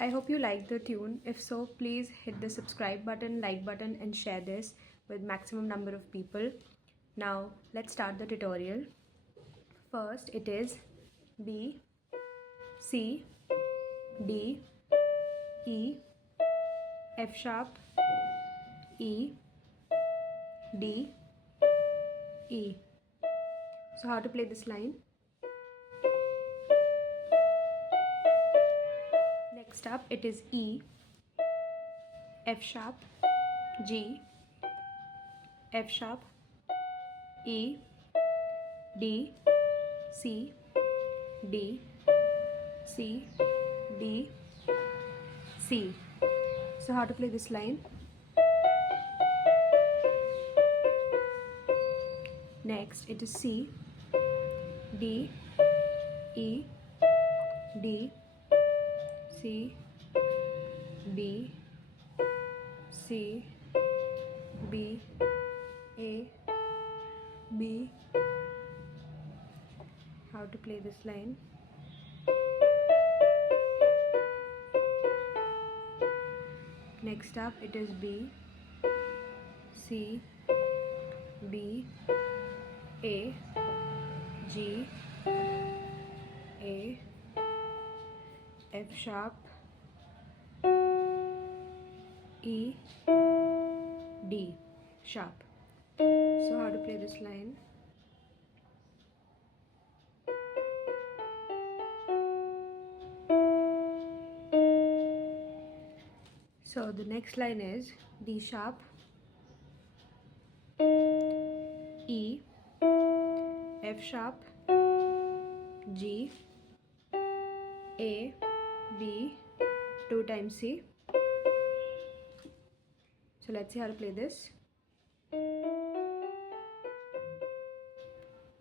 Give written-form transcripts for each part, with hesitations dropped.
I hope you like the tune. If so, please hit the subscribe button, like button and share this with maximum number of people. Now let's start the tutorial. First it is B, C, D, E, F sharp, E, D, E. So how to play this line? Next up it is E, F sharp, G, F sharp, E, D, C, D, C, D, C. So how to play this line? Next it is C, D, E, D, C, D, C, B, A, B. How to play this line? Next up it is B, C, B, A, G, A, F sharp, E, D sharp. So how to play this line? So the next line is D sharp, E, F sharp, G, A, B, 2 times C. So let's see how to play this.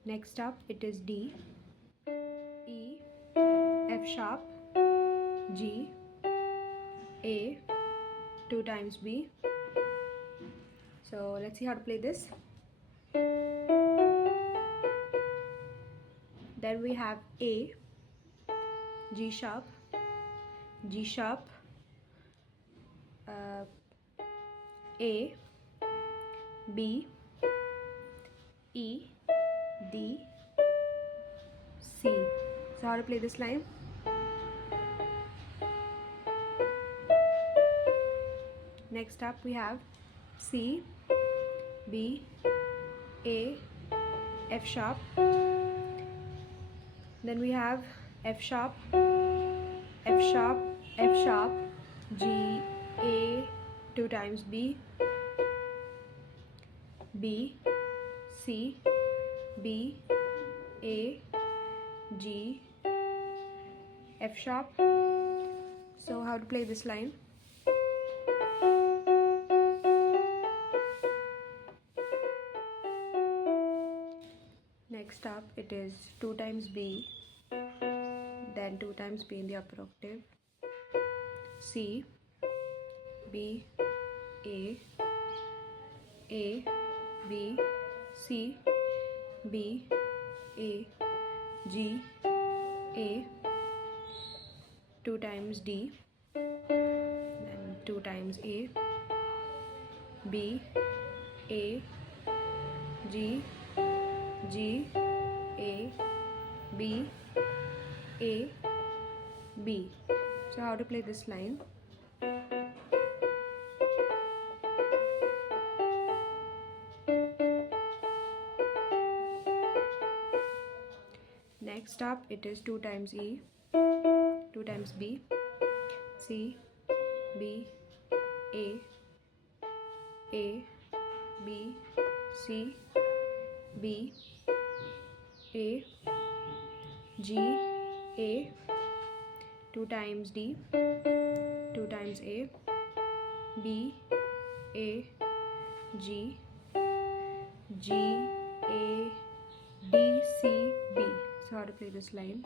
Next up it is D, E, F sharp, G, A, 2 times B. So let's see how to play this. Then we have A, G sharp, G sharp, A, B, E, D, C. So how to play this line? Next up we have C, B, A, F sharp. Then we have F sharp, F sharp, F sharp, G, A, 2 times B, B, C, B, A, G, F sharp. So how to play this line? Next up it is 2 times B, then 2 times B in the upper octave, C, B, A, B, C, B, A, G, A, 2 times D, then 2 times A, B, A, G, G, A, B, A, B. So how to play this line? Next up it is 2 times E, 2 times B, C, B, A, B, C, B, A, G, A, 2 times D, 2 times A, B, A, G, G, A, D, C, B. So how to play this line?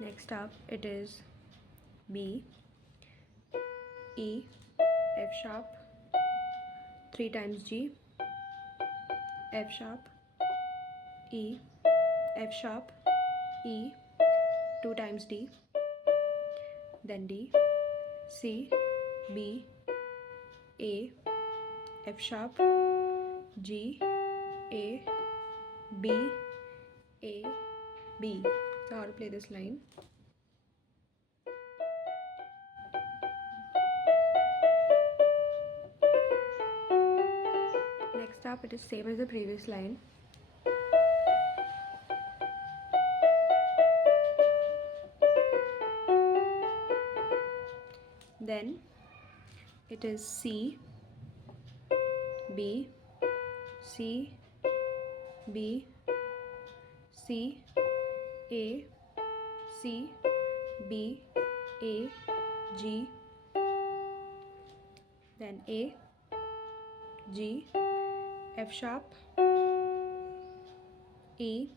Next up it is B, E, F sharp, 3 times G, F sharp, E, F sharp, E, 2 times D, then D, C, B, A, F sharp, G, A, B, A, B. So how to play this line? Next up, it is same as the previous line. Then it is C, B, C, B, C, A, C, B, A, G, then A, G, F sharp, E,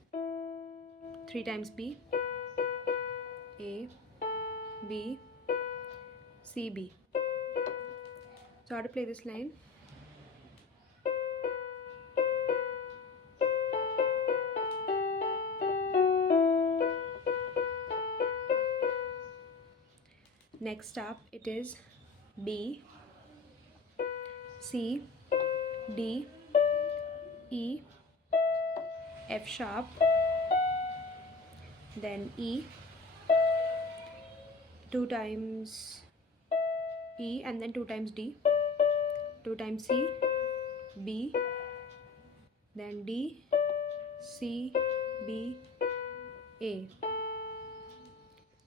3 times B, A, B, C, B. So how to play this line? Next up, it is B, C, D, E, F sharp, then E, 2 times E, and then 2 times D, 2 times C, B, then D, C, B, A.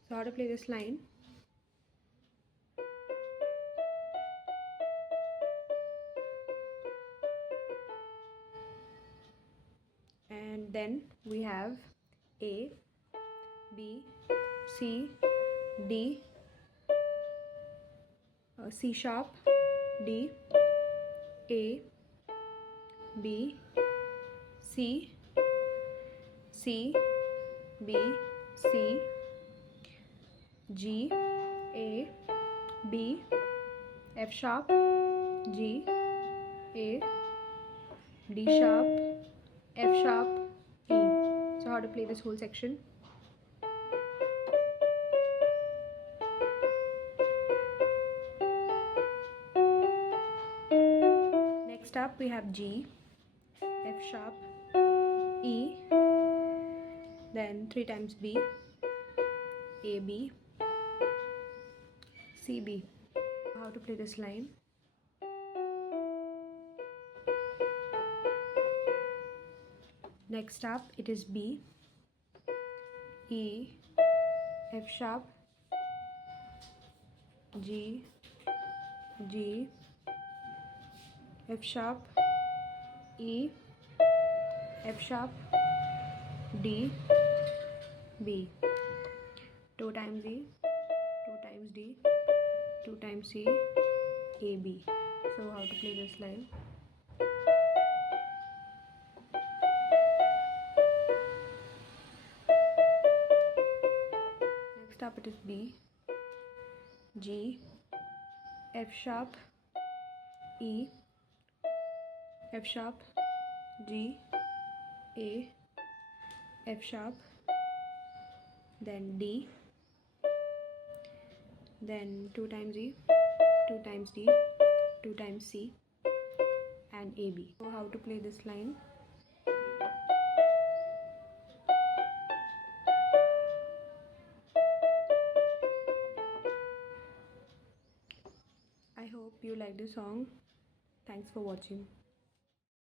So how to play this line? And then we have A, B, C, D, C sharp, D, A, B, C, C, B, C, G, A, B, F sharp, G, A, D sharp, F sharp, E. So how to play this whole section? Next up we have G, F sharp, E, then 3 times B, A, B, C, B. How to play this line? Next up it is B, E, F sharp, G, G, F sharp, E, F sharp, D, B. 2 times E, 2 times D, 2 times C, A, B. So how to play this line? Next up it is B, G, F sharp, E, F sharp, G, A, F sharp, then D, then 2 times E, 2 times D, 2 times C, and A, B. So how to play this line? I hope you like the song. Thanks for watching.